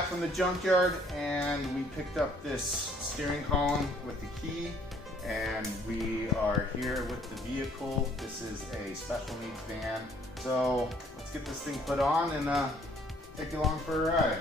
back from the junkyard and we picked up this steering column with the key, and we are here with the vehicle. This is a special needs van. So let's get this thing put on and take you along for a ride.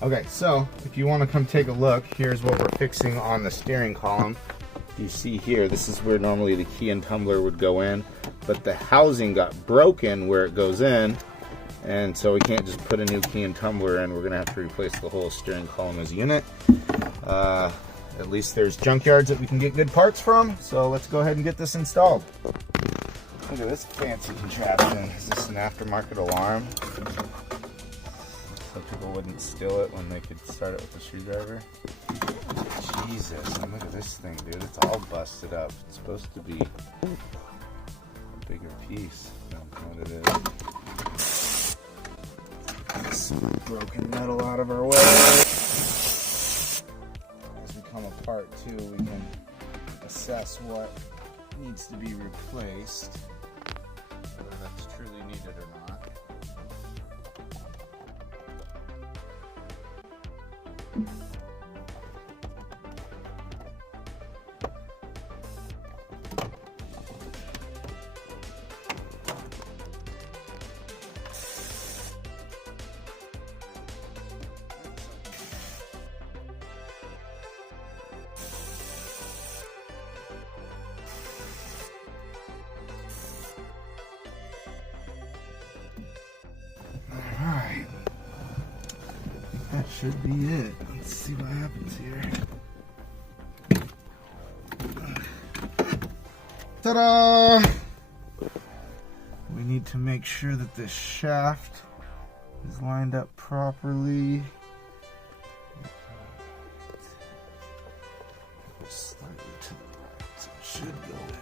Okay, so if you want to come take a look, here's what we're fixing on the steering column. You see here, this is where normally the key and tumbler would go in, but the housing got broken where it goes in, and so we can't just put a new key and tumbler in. We're gonna have to replace the whole steering column as a unit. At least there's junkyards that we can get good parts from, so let's go ahead and get this installed. Look at this fancy contraption. Is this an aftermarket alarm? So people wouldn't steal it when they could start it with a screwdriver. Jesus, and look at this thing, dude. It's all busted up. It's supposed to be a bigger piece. I don't know what it is. Get some broken metal out of our way. As we come apart too, we can assess what needs to be replaced, whether that's truly needed or not. Alright, that should be it. Let's see what happens here. Ta-da! We need to make sure that this shaft is lined up properly. Slightly to the right, so it should go in.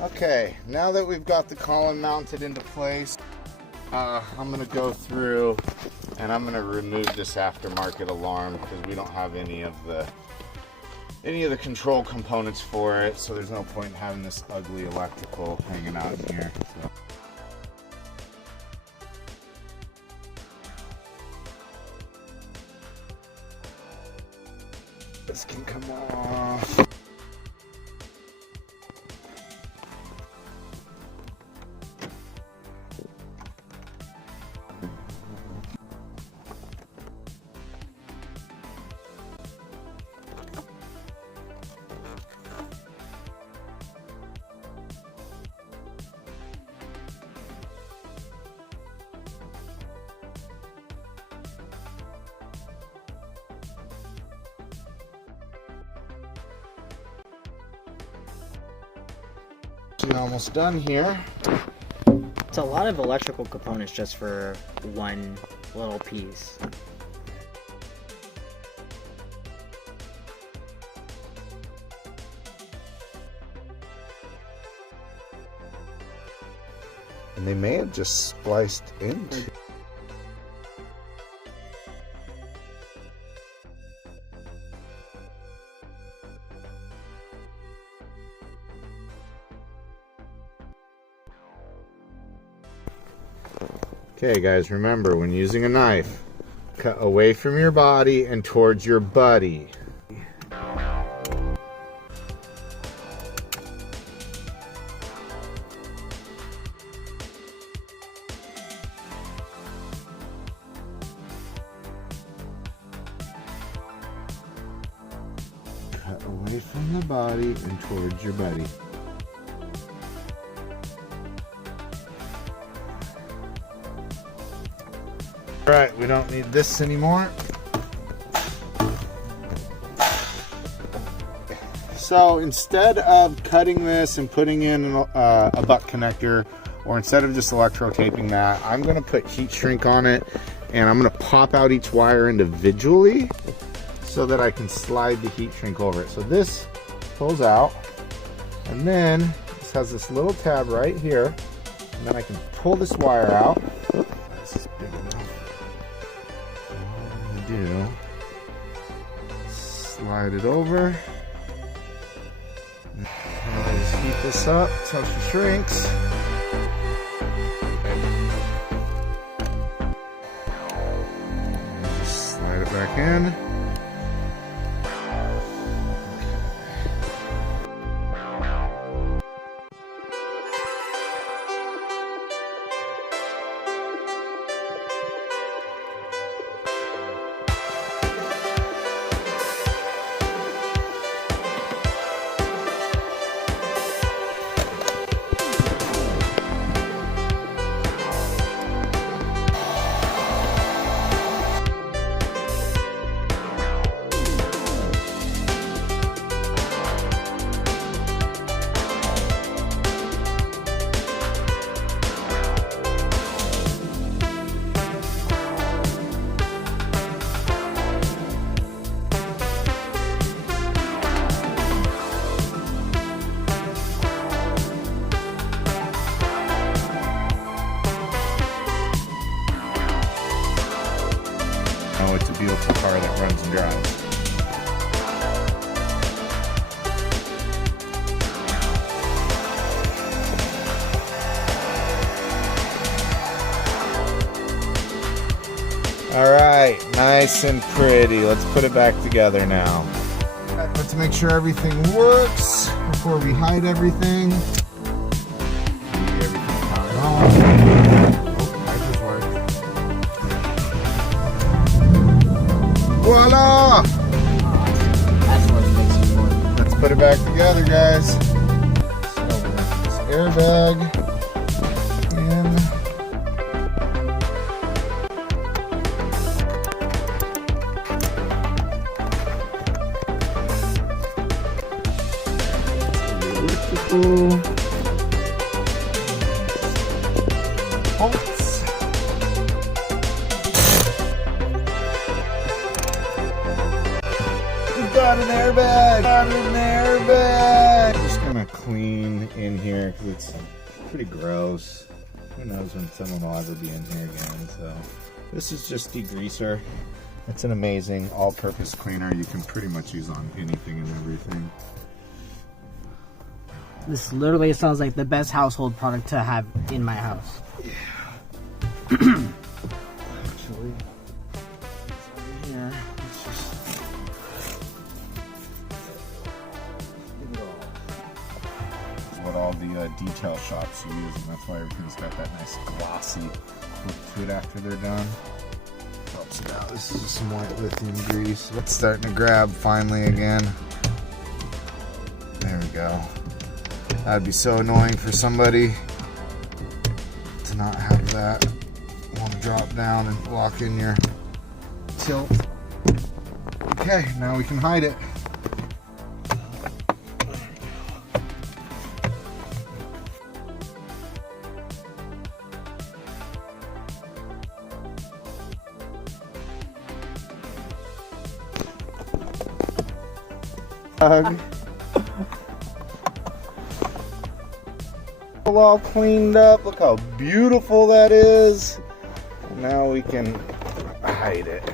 Okay, now that we've got the column mounted into place, I'm going to go through and I'm going to remove this aftermarket alarm because we don't have any of the control components for it, so there's no point in having this ugly electrical hanging out in here. So. This can come off. Almost done here. It's a lot of electrical components just for one little piece. And they may have just spliced into. Okay guys, remember when using a knife, cut away from your body and towards your buddy. Cut away from the body and towards your buddy. Alright, we don't need this anymore. So instead of cutting this and putting in a butt connector, or instead of just electro taping that, I'm going to put heat shrink on it And I'm gonna pop out each wire individually so that I can slide the heat shrink over it. So this pulls out, and then this has this little tab right here, and then I can pull this wire out. This is big enough. All I'm gonna do, slide it over. I'll just heat this up until she shrinks. Just slide it back in. Oh, it's a beautiful car that runs and drives. All right, nice and pretty. Let's put it back together now. Let's make sure everything works before we hide everything. Everything powered on. Voila! That's what makes it important. Let's put it back together, guys. So we're gonna put this airbag in. Elliptical. Bolts. Got an airbag! Got an airbag! I'm just gonna clean in here because it's pretty gross. Who knows when someone will ever be in here again. So this is just degreaser. It's an amazing all-purpose cleaner. You can pretty much use on anything and everything. This literally sounds like the best household product to have in my house. Yeah. Actually, it's over here. Let's just what all the detail shops use, and that's why everything's got that nice glossy look to it after they're done. Helps it out. This is just some white lithium grease. It's starting to grab finally again. There we go. That'd be so annoying for somebody to not have that. Want to drop down and lock in your tilt. Okay, now we can hide it. All cleaned up. Look how beautiful that is. Now we can hide it.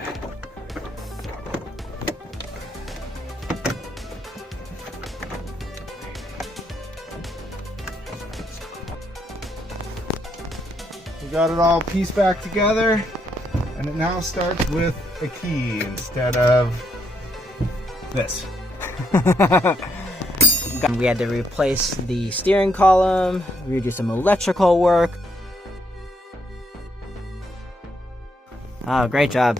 We got it all pieced back together, and it now starts with a key instead of this. We had to replace the steering column, redo some electrical work. Oh, great job.